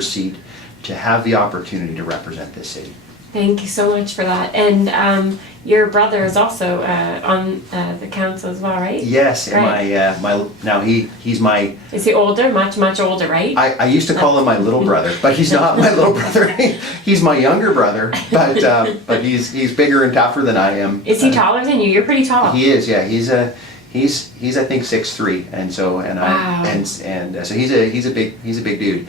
seat to have the opportunity to represent this city. Thank you so much for that. And your brother is also on the council as well, right? Yes, Right. and now he's my. Is he older? Much older, right? I used to call him my little brother, but he's not my little brother. He's my younger brother, but he's bigger and tougher than I am. Is he taller than you? You're pretty tall. He is, yeah. He's I think 6'3", and so Wow. so he's a big dude.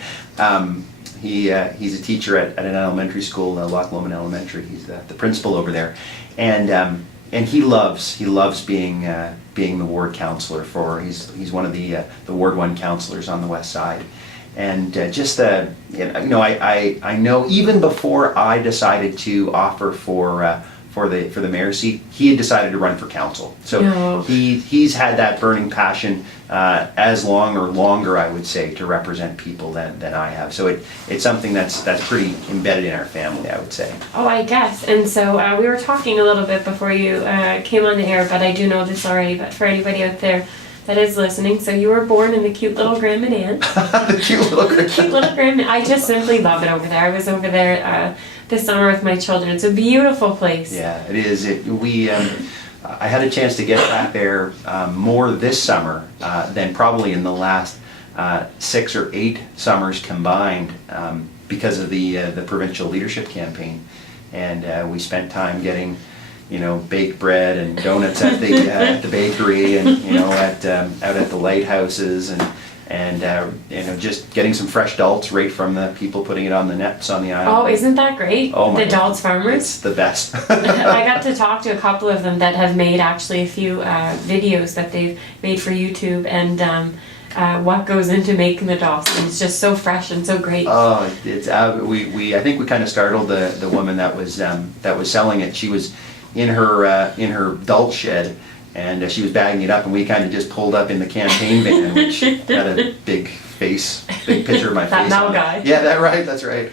He's a teacher at an elementary school, Loch Lomond Elementary. He's the principal over there, and he loves being the ward counselor for. He's one of the Ward 1 counselors on the west side, and I know even before I decided to offer for the mayor's seat, he had decided to run for council. So No. he's had that burning passion as long or longer, I would say, to represent people than I have. So it's something that's pretty embedded in our family, I would say. Oh, I guess. And so we were talking a little bit before you came on the air, but I do know this already. But for anybody out there that is listening, so you were born in the cute little Grand Medan. The cute little Cute little Grand Medan. I just simply love it over there. I was over there this summer with my children. It's a beautiful place. Yeah, it is. I had a chance to get back there more this summer than probably in the last 6 or 8 summers combined because of the provincial leadership campaign, and we spent time getting baked bread and donuts at the bakery, and out at the lighthouses, and just getting some fresh dults right from the people putting it on the nets on the island. Oh, isn't that great? Oh my the God. Dults farmers. It's the best. I got to talk to a couple of them that have made actually a few videos that they've made for YouTube, and what goes into making the dulse. And it's just so fresh and so great. Oh, it's I think we kind of startled the woman that was selling it. She was in her dult shed, and she was bagging it up, and we kind of just pulled up in the campaign van, which had a big picture of my That face. Mel on it. guy. Yeah, that's right.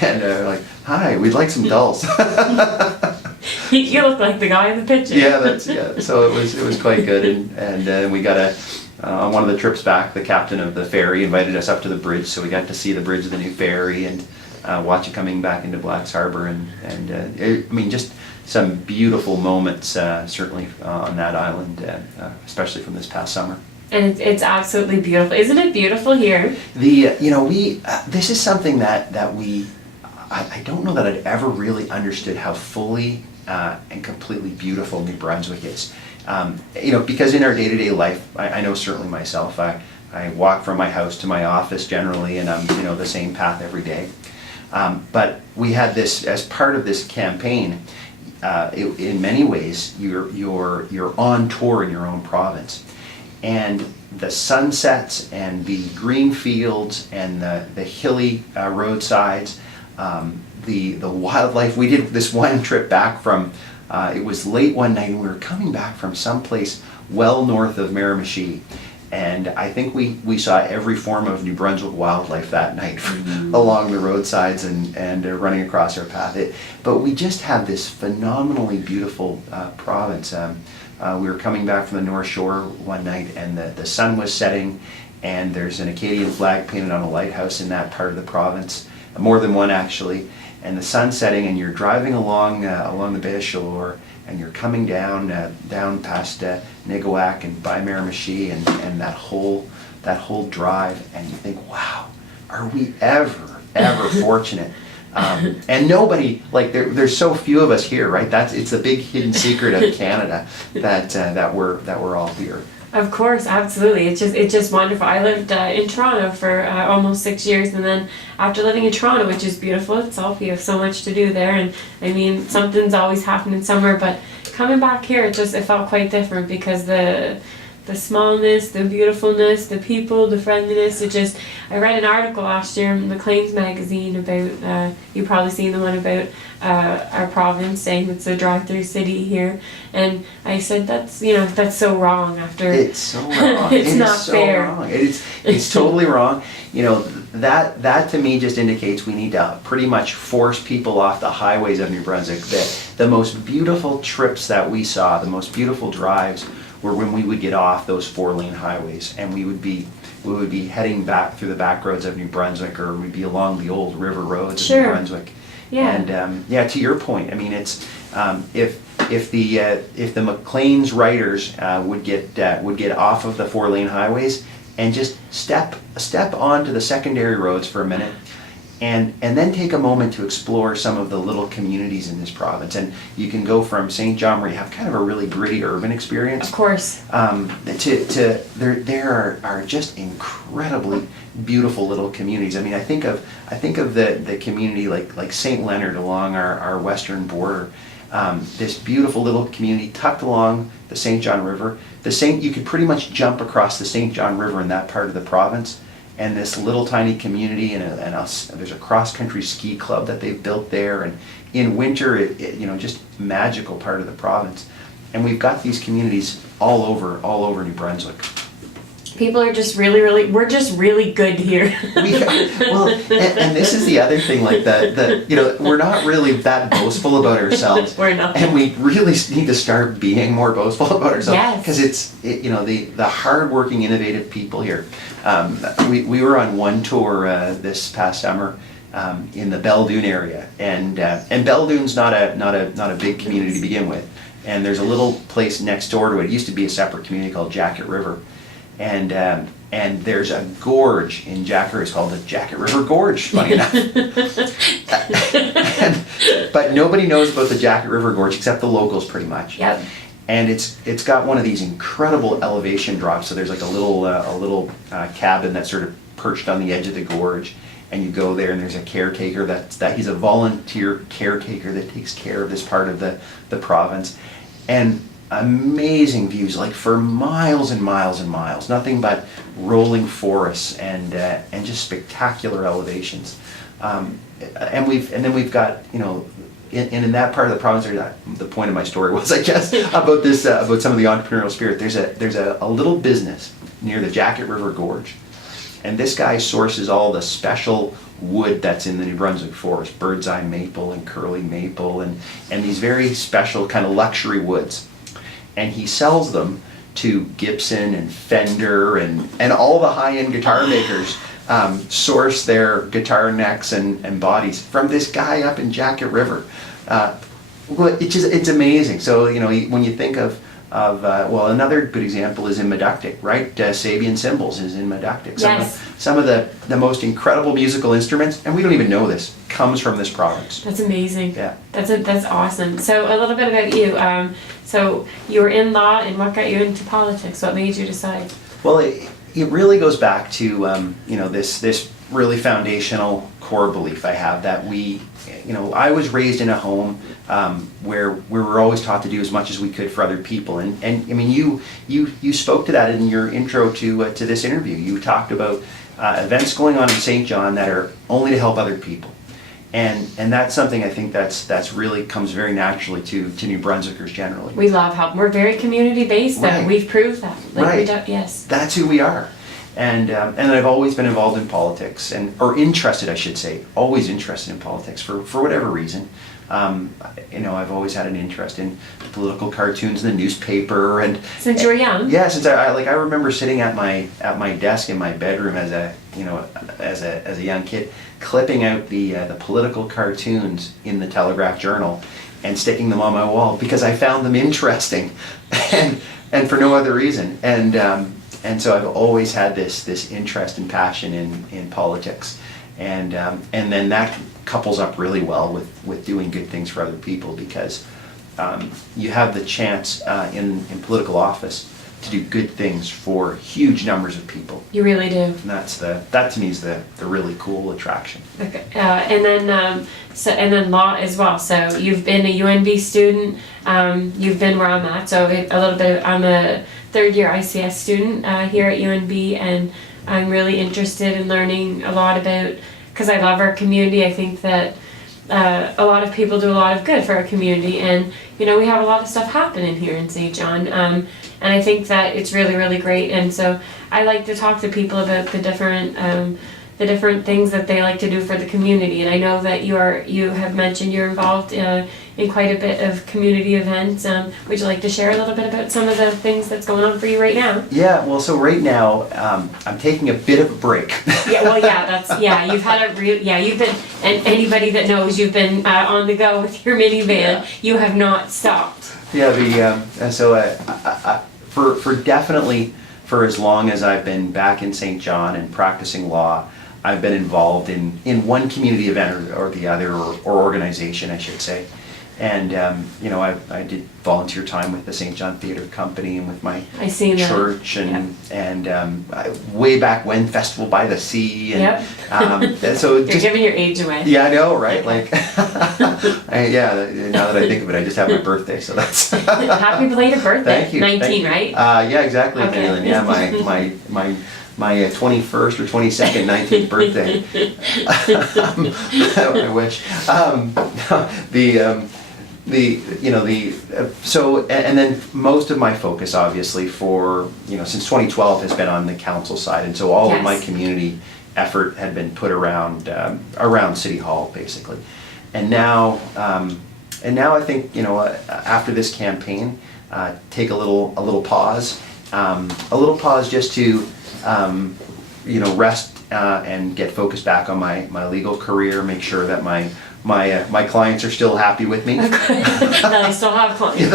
And like, hi, we'd like some dulse. You look like the guy in the picture. Yeah. So it was quite good, and we got on one of the trips back, the captain of the ferry invited us up to the bridge, so we got to see the bridge of the new ferry and watch it coming back into Black's Harbour, and just some beautiful moments, certainly on that island, especially from this past summer. And it's absolutely beautiful. Isn't it beautiful here? This is something that I don't know that I'd ever really understood how fully and completely beautiful New Brunswick is. Because in our day-to-day life, I know certainly myself, I walk from my house to my office generally, and I'm the same path every day. But we had this as part of this campaign. In many ways, you're on tour in your own province, and the sunsets and the green fields and the hilly roadsides, the wildlife. We did this one trip back from. It was late one night, and we were coming back from someplace well north of Miramichi. And I think we saw every form of New Brunswick wildlife that night along the roadsides and running across our path. But we just have this phenomenally beautiful province. We were coming back from the North Shore one night, and the sun was setting, and there's an Acadian flag painted on a lighthouse in that part of the province, more than one actually. And the sun setting, and you're driving along the Bay of Chaleur, and you're coming down past Nigawak and by Miramichi, and that whole drive, and you think, wow, are we ever fortunate? And nobody, like, there's so few of us here, right? It's a big hidden secret of Canada that we're all here. Of course, absolutely. It's just wonderful. I lived in Toronto for almost 6 years, and then after living in Toronto, which is beautiful itself, you have so much to do there, and I mean, something's always happening somewhere, but coming back here, it felt quite different because the smallness, the beautifulness, the people, the friendliness. I read an article last year in Maclean's magazine about, you've probably seen the one about our province, saying it's a drive-through city here, and I said that's so wrong. After it's so wrong. It's not fair. Wrong. It's totally wrong. That to me just indicates we need to pretty much force people off the highways of New Brunswick. The most beautiful trips that we saw, the most beautiful drives, were when we would get off those 4-lane highways, and we would be we would be heading back through the back roads of New Brunswick, or we'd be along the old river roads of New Sure. Brunswick. Yeah. And yeah, to your point, I mean, it's if the Maclean's riders would get off of the 4-lane highways and just step onto the secondary roads for a minute, and then take a moment to explore some of the little communities in this province. And you can go from St. John, where you have kind of a really gritty urban experience, Of course. to there are just incredibly beautiful little communities. I mean, I think of the community like St. Leonard along our western border. This beautiful little community tucked along the St. John River. You could pretty much jump across the St. John River in that part of the province, and this little tiny community, there's a cross-country ski club that they've built there, and in winter, just magical part of the province. And we've got these communities all over New Brunswick. People are just we're just really good here. And this is the other thing, like we're not really that boastful about ourselves. We're not. And we really need to start being more boastful about ourselves. Yes. Because the hardworking, innovative people here. We were on one tour this past summer in the Belledune area, and Belledune's not a big community to begin with. And there's a little place next door to it. It used to be a separate community called Jacket River. And there's a gorge in Jacket River. It's called the Jacket River Gorge, funny enough. But nobody knows about the Jacket River Gorge except the locals, pretty much. Yep. And it's got one of these incredible elevation drops. So there's like a little cabin that's sort of perched on the edge of the gorge, and you go there, and there's a caretaker that he's a volunteer caretaker that takes care of this part of the province, and amazing views, like for miles and miles and miles, nothing but rolling forests and just spectacular elevations. And then we've got, in that part of the province, the point of my story was, I guess, about this about some of the entrepreneurial spirit. There's a little business near the Jacket River Gorge, and this guy sources all the special wood that's in the New Brunswick forest, bird's eye maple and curly maple, and these very special kind of luxury woods. And he sells them to Gibson and Fender and all the high-end guitar makers source their guitar necks and bodies from this guy up in Jacket River. It's amazing. So, when you think of another good example is in Meductic, right? Sabian cymbals is in Meductic. Yes. Some of the most incredible musical instruments, and we don't even know this, comes from this province. That's amazing. Yeah. That's awesome. So a little bit about you. So you were in law, and what got you into politics? What made you decide? Well, it really goes back to this really foundational core belief I have that I was raised in a home where we were always taught to do as much as we could for other people, and I mean you spoke to that in your intro to this interview. You talked about events going on in St. John that are only to help other people. And that's something I think that's really comes very naturally to New Brunswickers generally. We love help. We're very community based, though. Right. We've proved that. Right. Yes. That's who we are. And I've always been involved in politics, or interested, I should say, always interested in politics for whatever reason. I've always had an interest in political cartoons in the newspaper, and Since you were young. Yeah, since I remember sitting at my desk in my bedroom as a young kid, clipping out the political cartoons in the Telegraph Journal and sticking them on my wall because I found them interesting, and for no other reason. And so I've always had this interest and passion in politics, and then that couples up really well with doing good things for other people, because you have the chance in political office to do good things for huge numbers of people. You really do. And that to me is the really cool attraction. Okay. And then law as well. So you've been a UNB student. You've been where I'm at. So I'm a third year ICS student here at UNB, and I'm really interested in learning a lot about, because I love our community. I think that a lot of people do a lot of good for our community, and we have a lot of stuff happening here in St. John, and I think that it's really, really great. And so I like to talk to people about the different the different things that they like to do for the community. And I know that you have mentioned you're involved in quite a bit of community events. Would you like to share a little bit about some of the things that's going on for you right now? Yeah, well, so right now, I'm taking a bit of a break. You've had you've been, and anybody that knows, you've been on the go with your minivan. Yeah. You have not stopped. Yeah, for definitely, for as long as I've been back in St. John and practicing law, I've been involved in one community event or the other, or organization, I should say. And, I did volunteer time with the St. John Theatre Company and with my I seen that. church and way back when, Festival by the Sea. And, Yep. and so You're giving your age away. yeah, I know, right? Like, now that I think of it, I just have my birthday, so that's. Happy belated birthday. Thank you. 19, right? Yeah, exactly, Okay. Mandy-Lynn. Yeah, my 21st or 22nd, 19th birthday. I wish. And then most of my focus, obviously, for since 2012 has been on the council side, and so all of my Yes. community effort had been put around City Hall, basically. And now I think after this campaign, take a little pause, just to rest and get focused back on my legal career, make sure that my clients are still happy with me. That I still have clients. Yeah,